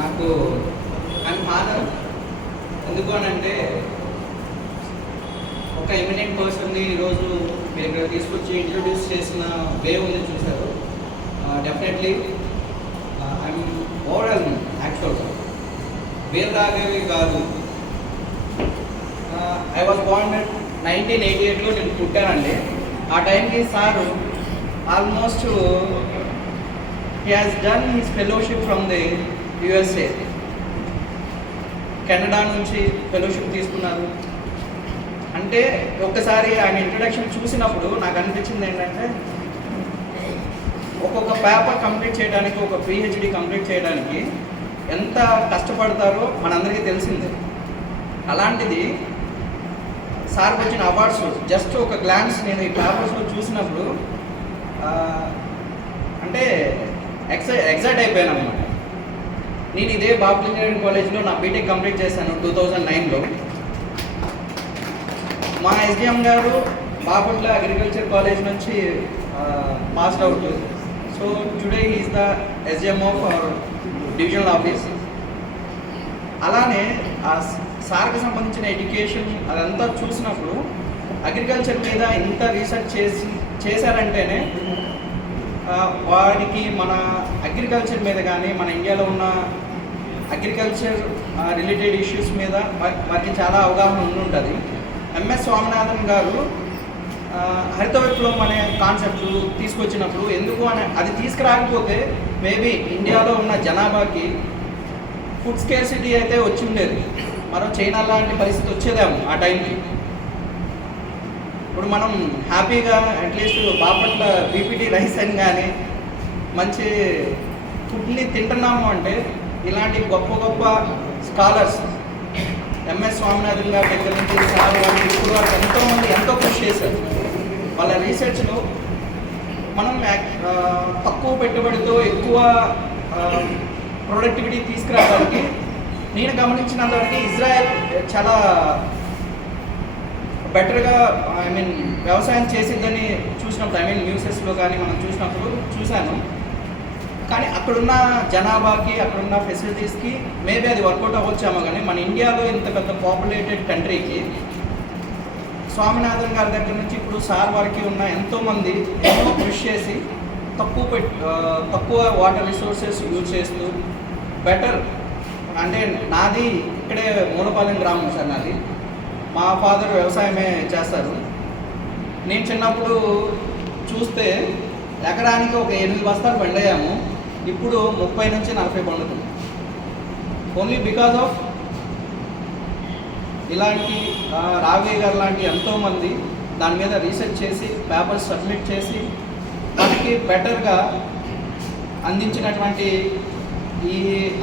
నాకు I'm honour. ఎందుకు అని అంటే ఒక ఎమినెంట్ పర్సన్ని ఈరోజు మీరు ఇక్కడ తీసుకొచ్చి ఇంట్రొడ్యూస్ చేసిన వే ఉంది చూశారు. డెఫినెట్లీ ఐఎమ్ ఓవరాల్ యాక్చువల్గా వీరరాఘవి గారు. ఐ వాజ్ బోర్న్ 1988లో నేను పుట్టానండి. ఆ టైంకి sir almost he has done his fellowship from the USA. Canada నుంచి ఫెలోషిప్ తీసుకున్నారు. అంటే ఒక్కసారి ఆయన ఇంట్రడక్షన్ చూసినప్పుడు నాకు అనిపించింది ఏంటంటే ఒక్కొక్క పేపర్ కంప్లీట్ చేయడానికి, ఒక పిహెచ్డి కంప్లీట్ చేయడానికి ఎంత కష్టపడతారో మనందరికీ తెలిసిందే. అలాంటిది సార్కి వచ్చిన అవార్డ్స్ జస్ట్ ఒక గ్లాన్స్ నేను ఈ పేపర్స్లో చూసినప్పుడు అంటే ఎగ్జైట్ అయిపోయాను అనమాట. నేను ఇదే బాపుల్ ఇంజనీరింగ్ కాలేజ్లో నా బీటెక్ కంప్లీట్ చేశాను 2009లో. మా ఎస్డిఎం గారు బాపట్ల అగ్రికల్చర్ కాలేజ్ నుంచి passed out. So today is the SDM of our divisional office. అలానే ఆ సార్కి సంబంధించిన ఎడ్యుకేషన్ అదంతా చూసినప్పుడు అగ్రికల్చర్ మీద ఇంత రీసెర్చ్ చేశారంటేనే వారికి మన అగ్రికల్చర్ మీద కానీ మన ఇండియాలో ఉన్న అగ్రికల్చర్ రిలేటెడ్ ఇష్యూస్ మీద వారికి చాలా అవగాహన ఉంటుంది. ఎంఎస్ స్వామినాథన్ గారు హరిత విప్లవం అనే కాన్సెప్ట్ తీసుకొచ్చినప్పుడు ఎందుకు అని అది తీసుకురాకపోతే మేబీ ఇండియాలో ఉన్న జనాభాకి ఫుడ్ స్కేర్సిటీ అయితే వచ్చి ఉండేది. మరో చైనా లాంటి పరిస్థితి వచ్చేదేమో ఆ టైంకి. ఇప్పుడు మనం హ్యాపీగా అట్లీస్ట్ బాపట్ల బీపీటీ రైస్ అని కానీ మంచి ఫుడ్ని తింటున్నాము అంటే ఇలాంటి గొప్ప గొప్ప స్కాలర్స్ ఎంఎస్ స్వామినాథన్ గారి దగ్గర నుంచి సార్ వాళ్ళు ఇప్పుడు వరకు ఎంతోమంది ఎంతో కృషి చేశారు. వాళ్ళ రీసెర్చ్లో మనం తక్కువ పెట్టుబడితో ఎక్కువ ప్రొడక్టివిటీ తీసుకురావడానికి నేను గమనించినంతవరకు ఇజ్రాయెల్ చాలా బెటర్గా వ్యవసాయం చేసిందని చూసినప్పుడు న్యూసెస్లో కానీ మనం చూశాను. కానీ అక్కడున్న జనాభాకి, అక్కడున్న ఫెసిలిటీస్కి మేబీ అది వర్కౌట్ అవ్వచ్చేమో. కానీ మన ఇండియాలో ఇంత పెద్ద పాపులేటెడ్ కంట్రీకి స్వామినాథన్ గారి దగ్గర నుంచి ఇప్పుడు సార్ వారికి ఉన్న ఎంతోమంది ఎన్నో కృషి చేసి తక్కువ వాటర్ రిసోర్సెస్ యూజ్ చేస్తూ బెటర్. అంటే నాది ఇక్కడే మూలపాలెం గ్రామం సార్ నాది. మా ఫాదర్ వ్యవసాయమే చేస్తారు. నేను చిన్నప్పుడు చూస్తే ఎకరానికి ఒక 8 బస్తాలు పండేయాము. ఇప్పుడు 30 నుంచి 40 పండుతుంది. ఓన్లీ బికాజ్ ఆఫ్ ఇలాంటి రాఘవయ్య గారు లాంటి ఎంతోమంది దాని మీద రీసెర్చ్ చేసి పేపర్స్ సబ్మిట్ చేసి మనకి బెటర్గా అందించినటువంటి ఈ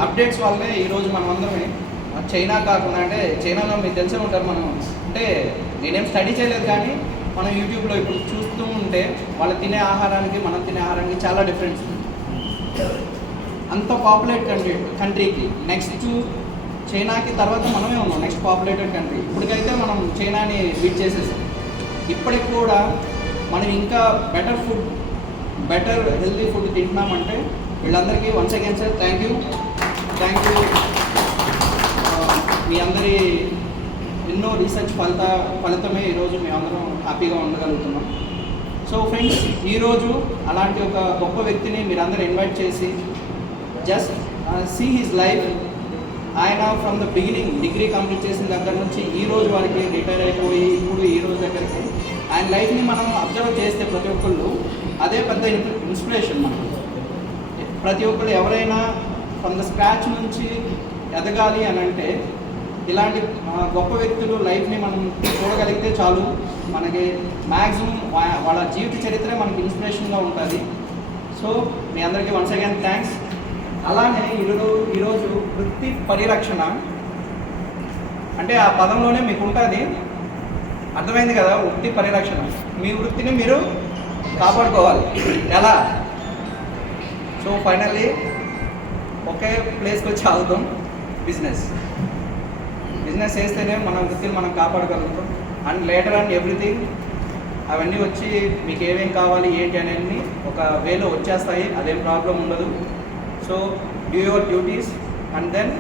అప్డేట్స్ వల్లనే ఈరోజు మనమందరమే చైనా కాకుండా, అంటే చైనాలో మీకు తెలిసే ఉంటారు, మనం అంటే నేనేం స్టడీ చేయలేదు కానీ మనం యూట్యూబ్లో ఇప్పుడు చూస్తూ ఉంటే వాళ్ళు తినే ఆహారానికి మనం తినే ఆహారానికి చాలా డిఫరెన్స్ ఉంది. అంత పాపులేట్ కంట్రీకి నెక్స్ట్ చైనాకి తర్వాత మనమే ఉన్నాం నెక్స్ట్ పాపులేటెడ్ కంట్రీ. ఇప్పటికైతే మనం చైనాని బీట్ చేసేసాం. ఇప్పటికి కూడా మనం ఇంకా better food, better healthy food తింటున్నామంటే వీళ్ళందరికీ once again sir thank you. మీ అందరి ఎన్నో రీసెర్చ్ ఫలితమే ఈరోజు మేమందరం హ్యాపీగా ఉండగలుగుతున్నాం. సో ఫ్రెండ్స్, ఈరోజు అలాంటి ఒక గొప్ప వ్యక్తిని మీరందరూ ఇన్వైట్ చేసి జస్ట్ సీ హిజ్ లైఫ్. ఆయన from the beginning degree complete చేసిన దగ్గర నుంచి ఈ రోజు వరకు రిటైర్ అయిపోయి ఇప్పుడు ఈ రోజు దగ్గరికి ఆయన లైఫ్ని మనం అబ్జర్వ్ చేస్తే ప్రతి ఒక్కళ్ళు అదే పెద్ద ఇన్స్పిరేషన్ మనకు. ప్రతి ఒక్కళ్ళు ఎవరైనా ఫ్రమ్ ద స్క్రాచ్ నుంచి ఎదగాలి అని అంటే ఇలాంటి గొప్ప వ్యక్తులు లైఫ్ని మనం చూడగలిగితే చాలు. మనకి మ్యాక్సిమం వాళ్ళ జీవిత చరిత్రే మనకి ఇన్స్పిరేషన్గా ఉంటుంది. సో మీ అందరికీ వన్స్ అగైన్ థ్యాంక్స్. అలానే ఈరోజు వృత్తి పరిరక్షణ అంటే ఆ పదంలోనే మీకు ఉంటుంది, అర్థమైంది కదా. వృత్తి పరిరక్షణ, మీ వృత్తిని మీరు కాపాడుకోవాలి. ఎలా? సో ఫైనల్లీ ఒకే ప్లేస్కి వచ్చి ఆగుతాం. బిజినెస్ చేస్తేనే మన వృత్తిని మనం కాపాడగలుగుతాం. అండ్ లేటర్ అండ్ ఎవ్రీథింగ్ అవన్నీ వచ్చి మీకు ఏమేం కావాలి ఏంటి అనేది ఒక వేలో వచ్చేస్తాయి, అదేం ప్రాబ్లం ఉండదు. So do your duties and then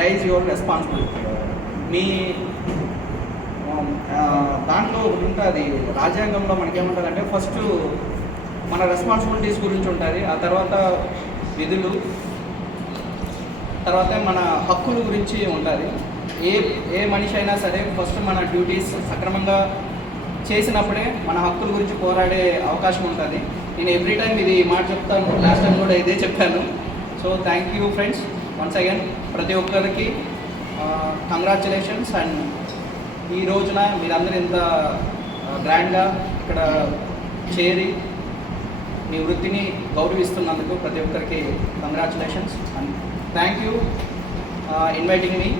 rise your responsibility. మీ దాంట్లో ఒకటి ఉంటుంది, రాజ్యాంగంలో మనకేముంటుందంటే ఫస్ట్ మన రెస్పాన్సిబిలిటీస్ గురించి ఉంటుంది, ఆ తర్వాత విధులు, తర్వాత మన హక్కుల గురించి ఉంటుంది. ఏ మనిషి అయినా సరే ఫస్ట్ మన డ్యూటీస్ సక్రమంగా చేసినప్పుడే మన హక్కుల గురించి పోరాడే అవకాశం ఉంటుంది. నేను ఎవ్రీ టైం ఇది మాట చెప్తాను, లాస్ట్ టైం కూడా ఇదే చెప్పాను. So thank you friends once again. ప్రతి ఒక్కరికి కంగ్రాచులేషన్స్. అండ్ ఈ రోజున మీరందరూ ఇంత గ్రాండ్గా ఇక్కడ చేరి మీ వృత్తిని గౌరవిస్తున్నందుకు ప్రతి ఒక్కరికి congratulations and thank you inviting me.